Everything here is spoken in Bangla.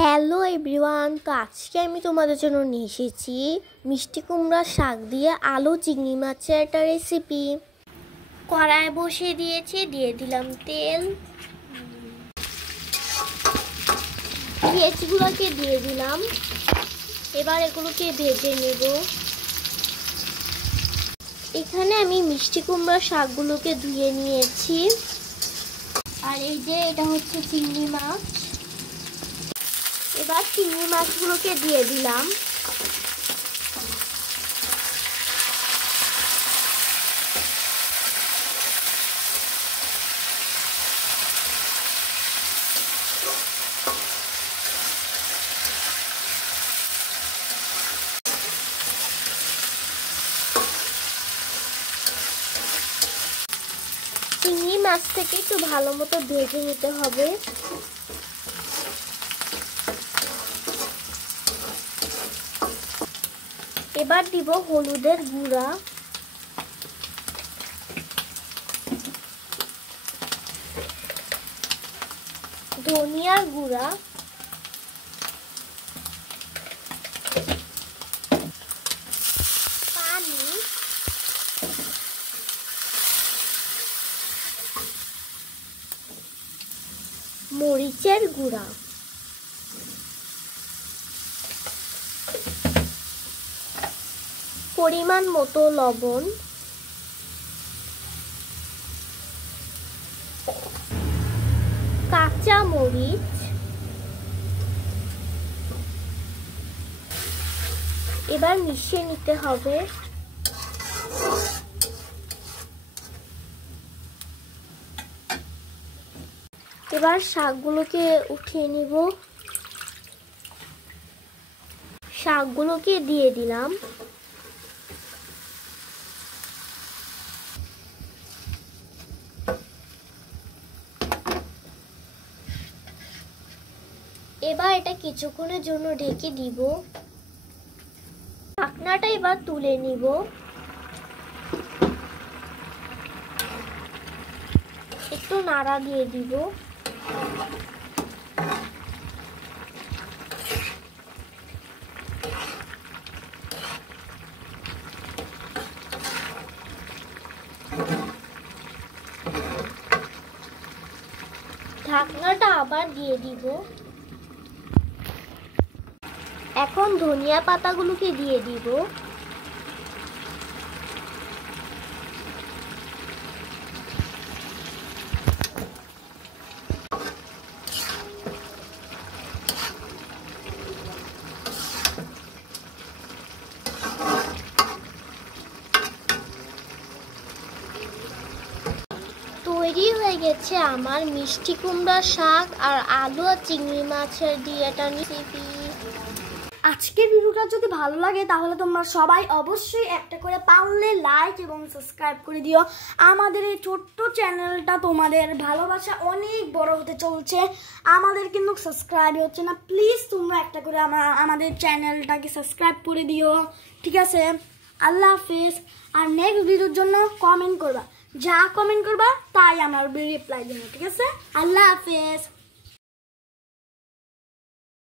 হ্যালো এভরিওয়ান, তো আজকে আমি তোমাদের জন্য নিয়ে এসেছি মিষ্টি কুমড়া শাক দিয়ে আলু চিংড়ি মাছের একটা রেসিপি। কড়াই বসিয়ে দিয়েছি, দিয়ে দিলাম তেল, পেঁয়াজগুলোকে দিয়ে দিলাম। এবার এগুলোকে ভেজে নেব। এখানে আমি মিষ্টি কুমড়া শাকগুলোকে ধুয়ে নিয়েছি। আর এই যে এটা হচ্ছে চিংড়ি মাছ। এবার চিংড়ি মাছগুলোকে দিয়ে দিলাম। চিংড়ি মাছটাকে একটু ভালো মতো ভেজে নিতে হবে। এবার দিব হলুদের গুঁড়া, ধনিয়ার গুঁড়া, পানি, মরিচের গুঁড়া, পরিমাণ মতো লবণ, কাঁচা মরিচ, এবার মিশিয়ে নিতে হবে। এবার শাকগুলোকে উঠিয়ে নিব। শাকগুলোকে দিয়ে দিলাম। এবার এটা কিছুক্ষণের জন্য ঢেকে দিব। ঢাকনাটা এবার তুলে নিব। একটু নাড়া দিয়ে দিব। ঢাকনাটা আবার দিয়ে দিব। এখন ধনিয়া পাতাগুলোকে দিয়ে দিব। তৈরি হয়ে গেছে আমার মিষ্টি কুমড়া শাক আর আলু আর চিংড়ি মাছের দিয়ে একটা রেসিপি। আজকের ভিডিওটা যদি ভালো লাগে তাহলে তোমরা সবাই অবশ্যই একটা করে পারলে লাইক এবং সাবস্ক্রাইব করে দিও। আমাদের এই ছোট্ট চ্যানেলটা তোমাদের ভালোবাসা অনেক বড় হতে চলছে, আমাদের কিন্তু সাবস্ক্রাইব হচ্ছে না। প্লিজ তোমরা একটা করে আমাদের চ্যানেলটাকে সাবস্ক্রাইব করে দিও, ঠিক আছে? আল্লাহ হাফেজ। আর নেক্সট ভিডিওর জন্য কমেন্ট করবা, যা কমেন্ট করবা তাই আমার রিপ্লাই দেবো, ঠিক আছে? আল্লাহ হাফেজ।